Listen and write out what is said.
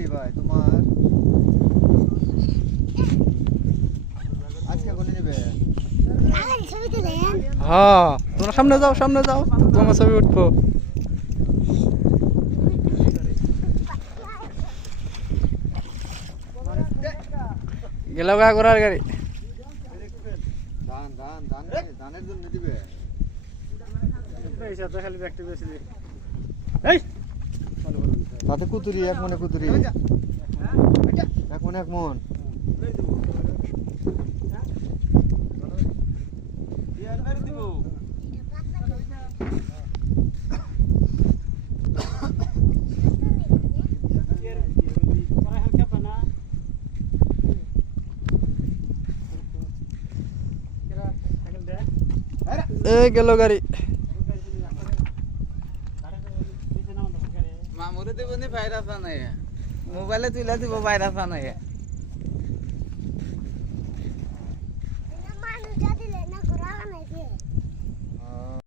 রে ভাই তোমার আজকে কোনে নেবে হ্যাঁ তোমরা সামনে যাও তোমার ছবি উঠবো গেল গা করার গাড়ি ধানের জন্য দিবে খালি ব্যাগটি বেশি তাতে কুতুরি এক মনে কুতুরি এক মন গেল গাড়ি মামুরে দিব নি ভাইরাস আনাই মোবাইলে তুলে দিব ভাইরাস আনাই